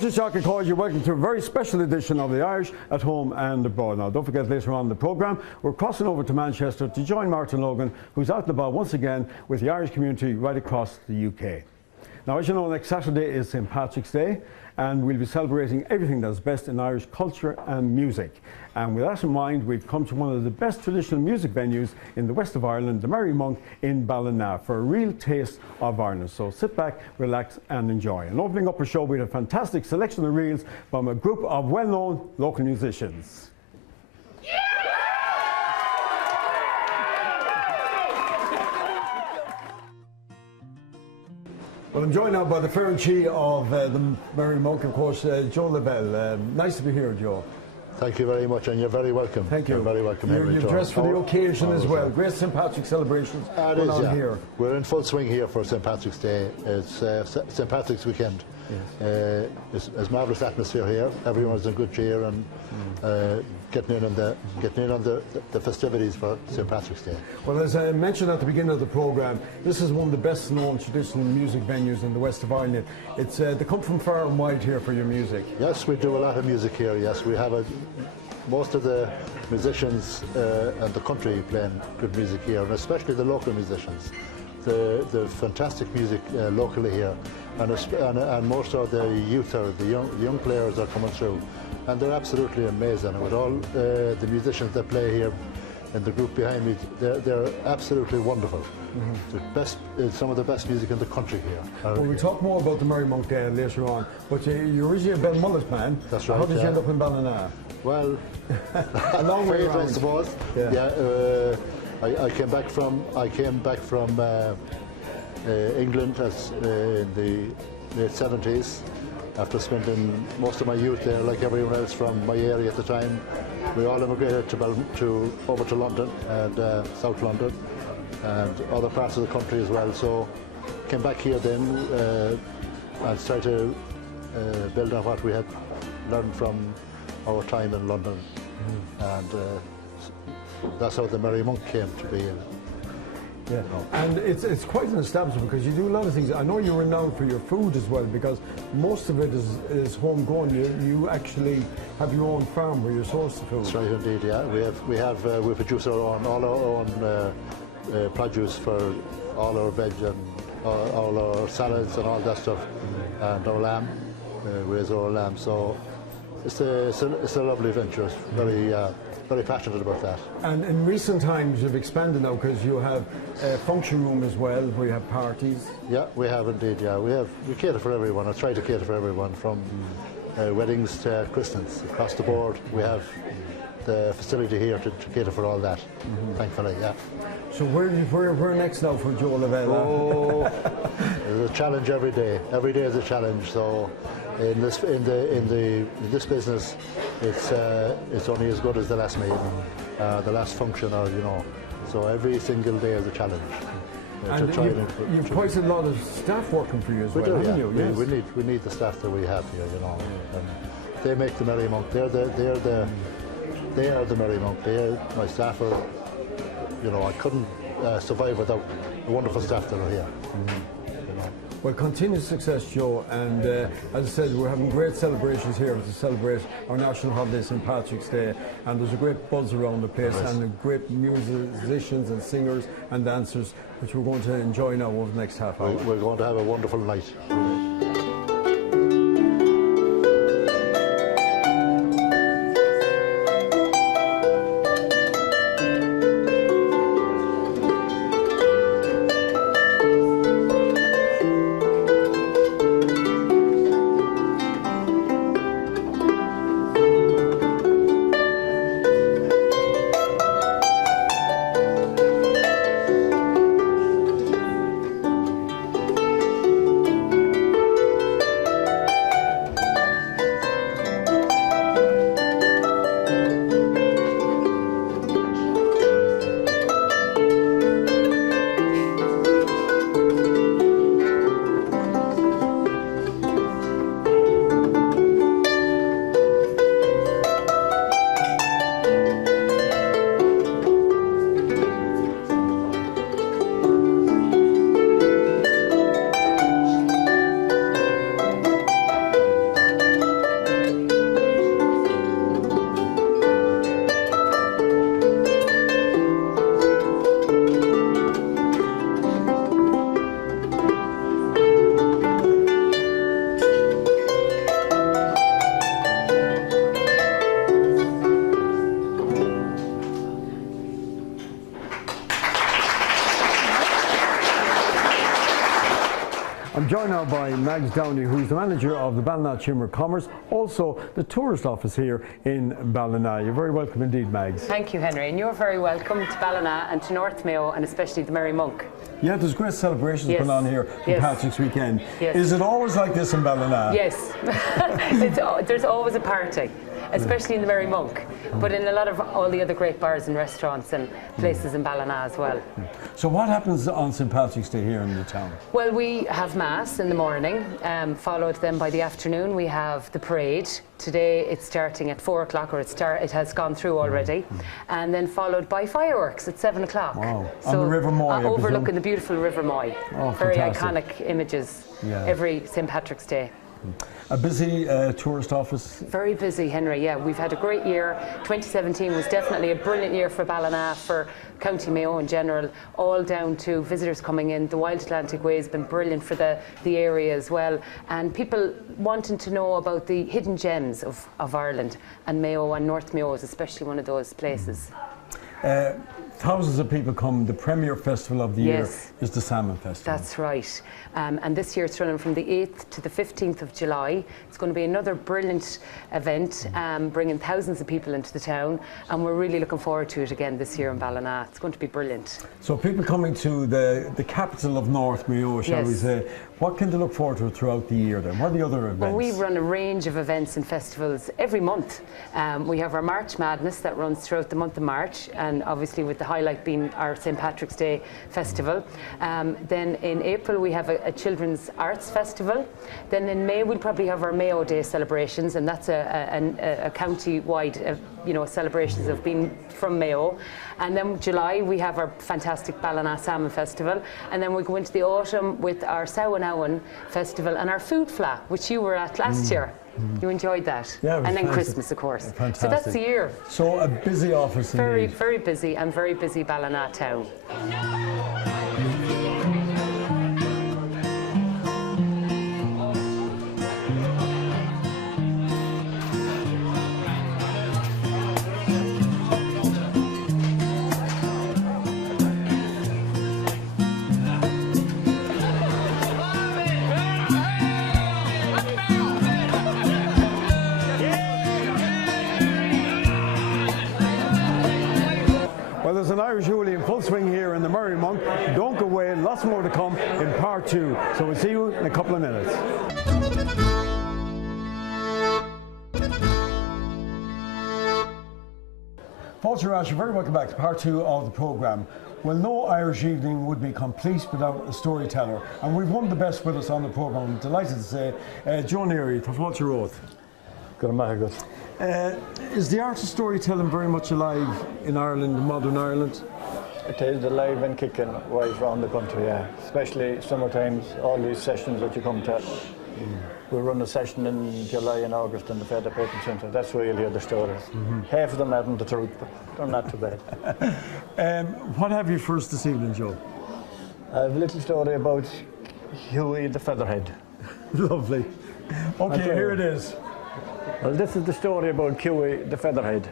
Culture Shock accords you welcome to a very special edition of the Irish at Home and Abroad. Now, don't forget, later on in the programme, we're crossing over to Manchester to join Martin Logan, who's out and about once again with the Irish community right across the UK. Now, as you know, next Saturday is St. Patrick's Day, and we'll be celebrating everything that's best in Irish culture and music. And with that in mind, we've come to one of the best traditional music venues in the west of Ireland, the Merry Monk in Ballina, for a real taste of Ireland. So sit back, relax and enjoy. And opening up our show, we have a fantastic selection of reels from a group of well-known local musicians. Well, I'm joined now by the fair and chief of the Merry Monk, of course, Joe Lavelle. Nice to be here, Joe. Thank you very much, and you're very welcome. Thank you. You're very welcome. You're dressed for the occasion as well. Great St. Patrick's celebrations going on here. We're in full swing here for St. Patrick's Day. It's St. Patrick's weekend. Yes. It's marvellous atmosphere here. Everyone's in good cheer and getting in on the festivities for St. Patrick's Day. Well, as I mentioned at the beginning of the programme, this is one of the best known traditional music venues in the west of Ireland. It's they come from far and wide here for your music. Yes, we do a lot of music here. Yes, we have most of the musicians and the country playing good music here, and especially the local musicians. The fantastic music locally here, and most of the youth or the young players are coming through, and they're absolutely amazing. With all the musicians that play here in the group behind me, they're absolutely wonderful. The best, some of the best music in the country here. Well, we'll talk more about the Merry Monk Day later on, but you're originally a Belmullet man. That's right. How did you end up in Ballina? Well, a long way around, I suppose. Yeah. I came back from England in the late 70s after spending most of my youth there, like everyone else from my area at the time. We all immigrated over to London and South London and other parts of the country as well. So came back here then and started to build on what we had learned from our time in London, and that's how the Merry Monk came to be. Yeah, and it's quite an establishment because you do a lot of things. I know you're renowned for your food as well, because most of it is homegrown. You actually have your own farm where you source the food. That's right, indeed. Yeah, we produce all our own produce for all our veg and all our salads and all that stuff, and our lamb. We raise our own lamb, so it's a lovely venture. It's very passionate about that. And in recent times you've expanded now because you have a function room as well where you have parties. Yeah, we have indeed. Yeah, we cater for everyone. I try to cater for everyone from weddings to christenings across the board. We have the facility here to cater for all that. Thankfully, yeah. So where next now for Joe Lavelle? Oh, it's a challenge every day. Every day is a challenge. So in this business, it's only as good as the last meeting, the last function, or So every single day is a challenge. And you've quite a lot of staff working for you as well, haven't you? Yes. We need the staff that we have here, And they make the Merry Monk. They are the Merry Monk. My staff are. I couldn't survive without the wonderful staff that are here. Well, continued success, Joe, and as I said, we're having great celebrations here to celebrate our national holiday, St. Patrick's Day, and there's a great buzz around the place, and great musicians and singers and dancers, which we're going to enjoy now over the next half hour. We're going to have a wonderful night. joined now by Mags Downey, who's the manager of the Ballina Chamber of Commerce, also the tourist office here in Ballina. You're very welcome indeed, Mags. Thank you, Henry, and you're very welcome to Ballina and to North Mayo, and especially the Merry Monk. Yeah, there's great celebrations Yes. going on here for Yes. Patrick's weekend. Yes. Is it always like this in Ballina? Yes, there's always a party, especially in the Merry Monk, but in a lot of all the other great bars and restaurants and places in Ballina as well. So what happens on St. Patrick's Day here in the town? Well, we have Mass in the morning, followed then by the afternoon we have the parade. Today it's starting at 4 o'clock, or it has gone through already, and then followed by fireworks at 7 o'clock. Wow. On the River Moy, I overlooking presume? the beautiful River Moy. Oh, very fantastic. iconic images Yeah. every St. Patrick's Day. A busy tourist office. Very busy, Henry. Yeah, we've had a great year. 2017 was definitely a brilliant year for Ballina, for County Mayo in general, all down to visitors coming in. The Wild Atlantic Way has been brilliant for the area as well, and people wanting to know about the hidden gems of Ireland, and Mayo and North Mayo is especially one of those places. Thousands of people come. The premier festival of the year Yes. is the Salmon Festival. That's right. And this year it's running from the 8th to the 15th of July. It's going to be another brilliant event, bringing thousands of people into the town, and we're really looking forward to it again this year in Ballina. It's going to be brilliant. So people coming to the capital of North Mayo, shall we Yes. say, what can they look forward to throughout the year then? What are the other events? Well, we run a range of events and festivals every month. We have our March Madness that runs throughout the month of March, and obviously with the highlight being our St. Patrick's Day festival. Then in April we have a Children's Arts Festival. Then in May we'll probably have our Mayo Day celebrations, and that's a county-wide celebrations of being from Mayo. And then July we have our fantastic Ballina Salmon Festival, and then we go into the autumn with our Samhain Festival and our Food Fla, which you were at last year. You enjoyed that. Yeah, it was and then fantastic. Christmas, of course. Fantastic. So that's the year. So a busy office Very, indeed. very busy, and very busy Ballina town. Well, there's an Irish Hoolie in full swing here in the Merry Monk. Don't go away, lots more to come in part 2. So we'll see you in a couple of minutes. Walter Rash, you're very welcome back to part 2 of the programme. Well, no Irish evening would be complete without a storyteller, and we've one of the best with us on the programme. I'm delighted to say, Joe Neary, Walter Roth. Good morning. Is the art of storytelling very much alive in Ireland, in modern Ireland? It is alive and kicking right around the country, yeah. Especially summertimes, all these sessions that you come to. We run a session in July and August in the Feather Paper Centre. That's where you'll hear the stories. Half of them aren't the truth, but they're not too bad. What have you for us this evening, Joe? I have a little story about Hughie the Featherhead. Lovely. Okay, here it is. Well, this is the story about Hughie the Featherhead.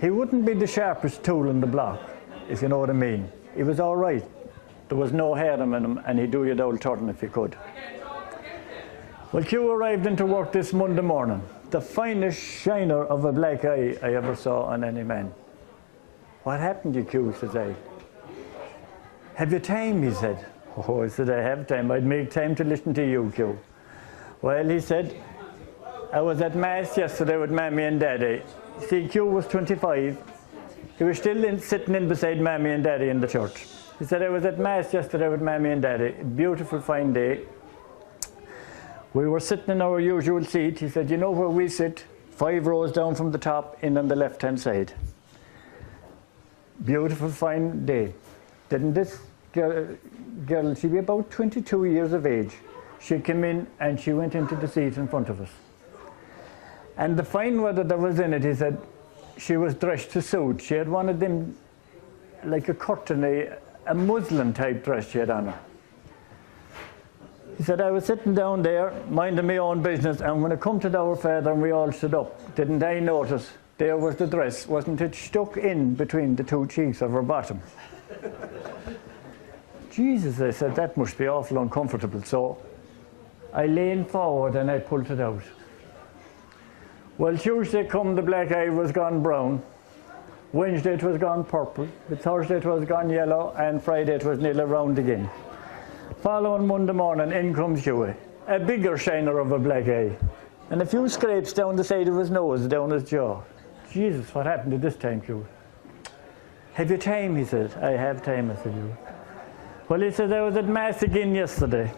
He wouldn't be the sharpest tool in the block, if you know what I mean. He was all right. There was no harm in him, and he'd do you the old turn if he could. Well, Hugh arrived into work this Monday morning, the finest shiner of a black eye I ever saw on any man. What happened to you, Hugh, says I. Have you time, he said. Oh, I said, I have time. I'd make time to listen to you, Hugh. Well, he said, I was at Mass yesterday with Mammy and Daddy. See, Hugh was 25. He was still sitting in beside Mammy and Daddy in the church. He said, I was at Mass yesterday with Mammy and Daddy. Beautiful, fine day. We were sitting in our usual seat. He said, you know where we sit? 5 rows down from the top, in on the left-hand side. Beautiful, fine day. Didn't this girl, she'd be about 22 years of age. She came in and she went into the seat in front of us. And the fine weather that was in it, he said, she was dressed to suit. She had one of them, like a curtain, a muslin type dress she had on her. He said, I was sitting down there, minding my own business, and when it come to our father and we all stood up, didn't I notice there was the dress, wasn't it stuck in between the two cheeks of her bottom? Jesus, I said, that must be awful uncomfortable. So I leaned forward and I pulled it out. Well, Tuesday come, the black eye was gone brown. Wednesday it was gone purple. The Thursday it was gone yellow, and Friday it was nearly round again. Following Monday morning, in comes Huey, a bigger shiner of a black eye, and a few scrapes down the side of his nose, down his jaw. Jesus, what happened at this time, Huey? Have you time? He said. I have time, I said. Huey. Well, he said, I was at Mass again yesterday,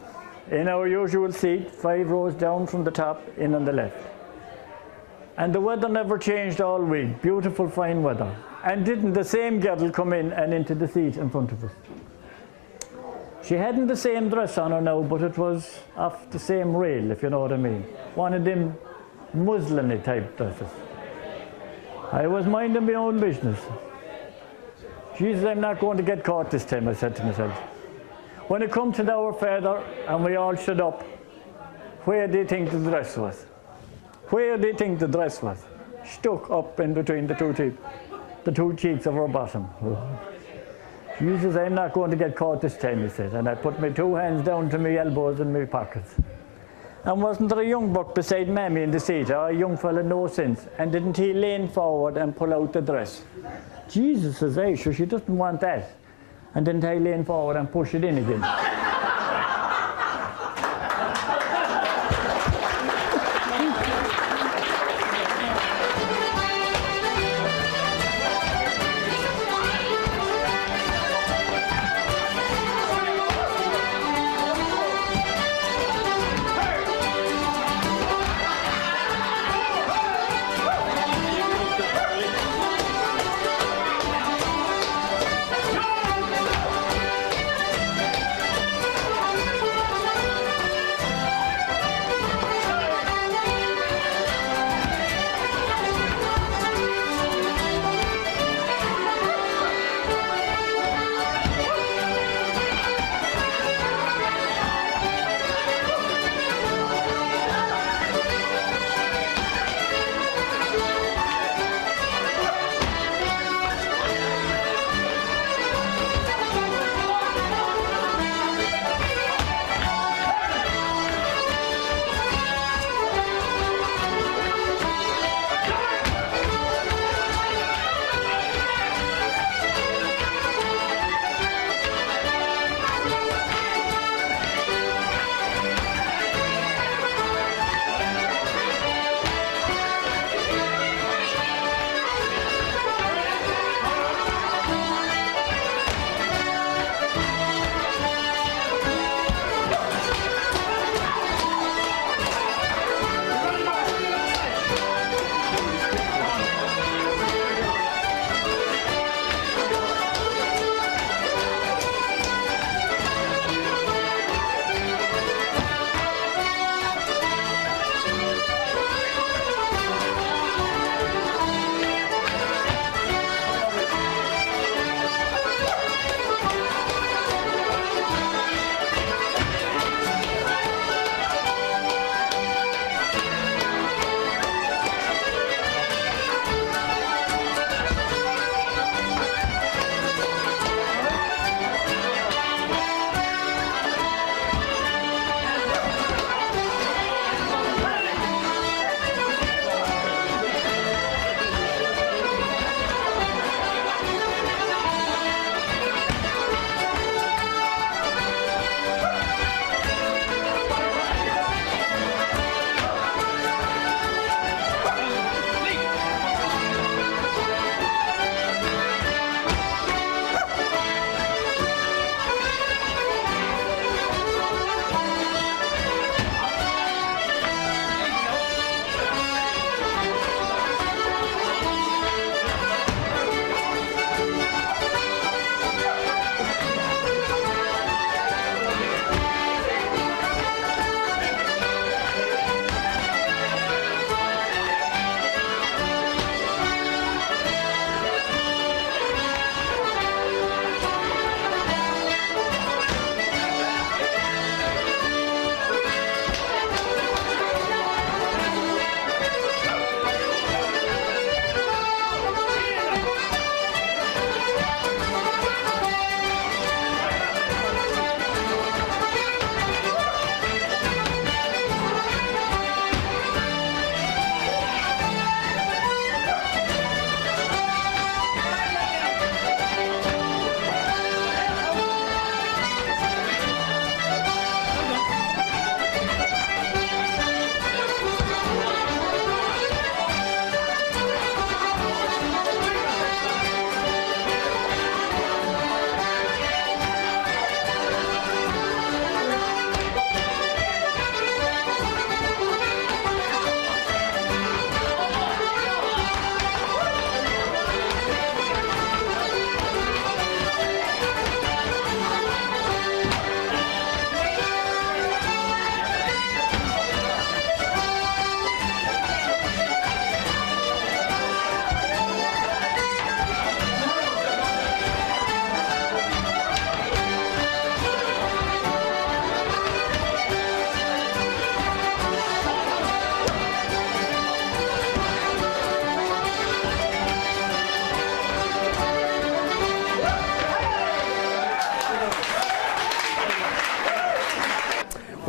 in our usual seat, 5 rows down from the top, in on the left. And the weather never changed all week, beautiful fine weather. And didn't the same girl come in and into the seat in front of us? She hadn't the same dress on her now, but it was off the same rail, if you know what I mean. One of them muslin-y type dresses. I was minding my own business. Jesus, I'm not going to get caught this time, I said to myself. When it come to our Father and we all stood up, where do you think the dress was? Where do you think the dress was? Stuck up in between the two cheeks of her bottom. Jesus, I'm not going to get caught this time, he said. And I put my 2 hands down to my elbows in my pockets. And wasn't there a young buck beside Mammy in the seat, or a young fella, no sense? And didn't he lean forward and pull out the dress? Jesus says, hey, sure, she doesn't want that. And didn't I lean forward and push it in again?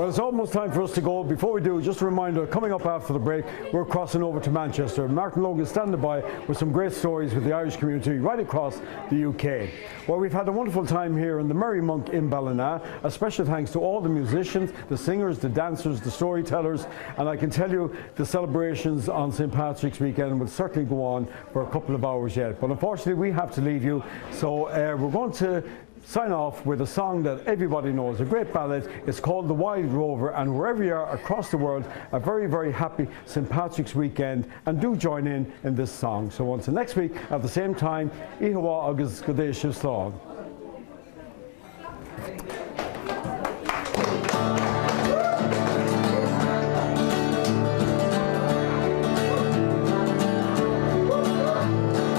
Well, it's almost time for us to go. Before we do, just a reminder, coming up after the break, we're crossing over to Manchester. Martin Logan standing by with some great stories with the Irish community right across the UK. Well, we've had a wonderful time here in the Merry Monk in Ballina. A special thanks to all the musicians, the singers, the dancers, the storytellers, and I can tell you the celebrations on St. Patrick's weekend will certainly go on for a couple of hours yet. But unfortunately, we have to leave you, so we're going to sign off with a song that everybody knows, a great ballad. It's called The Wild Rover, and wherever you are across the world, a very, very happy St. Patrick's weekend, and do join in this song. So until next week at the same time, Ihawa agus Gadesh Slán.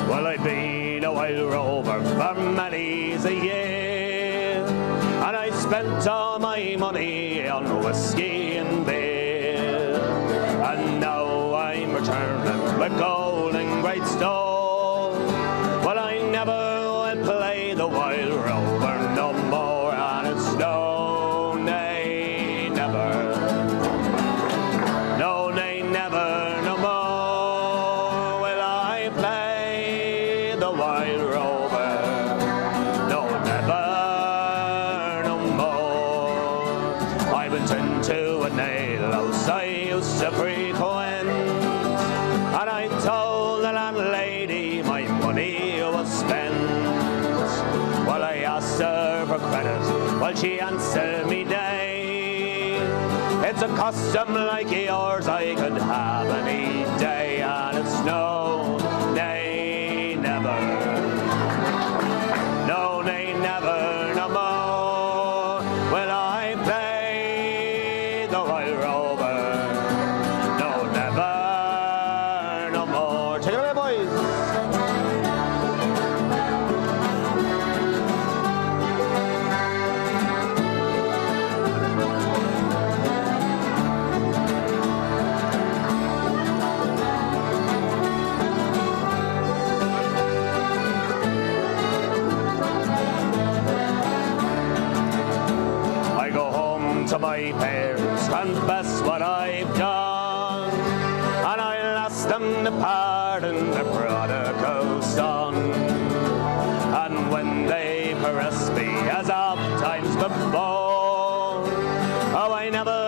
Well, I've been a wild rover for many's a year, and I spent all my money on whiskey and beer, and now I'm returning with gold and great store. Well, I never will play the wild rover no more, and it's no, nay, never, no, nay, never, no more will I play the wild rover, no, never, no more. I went into a nail house I used to frequent, and I told the landlady my money was spent. Well, I asked her for credit, well, she answered me nay. It's a custom like yours I could have any day, and it's no, nay, never, no, nay, never, no more will I play the wild rover, no, never, no more. Take it away, boys. I go home to my parents, confess what I've done, and I'll ask them to pardon the prodigal son. And when they caress me as oft times before, oh, I never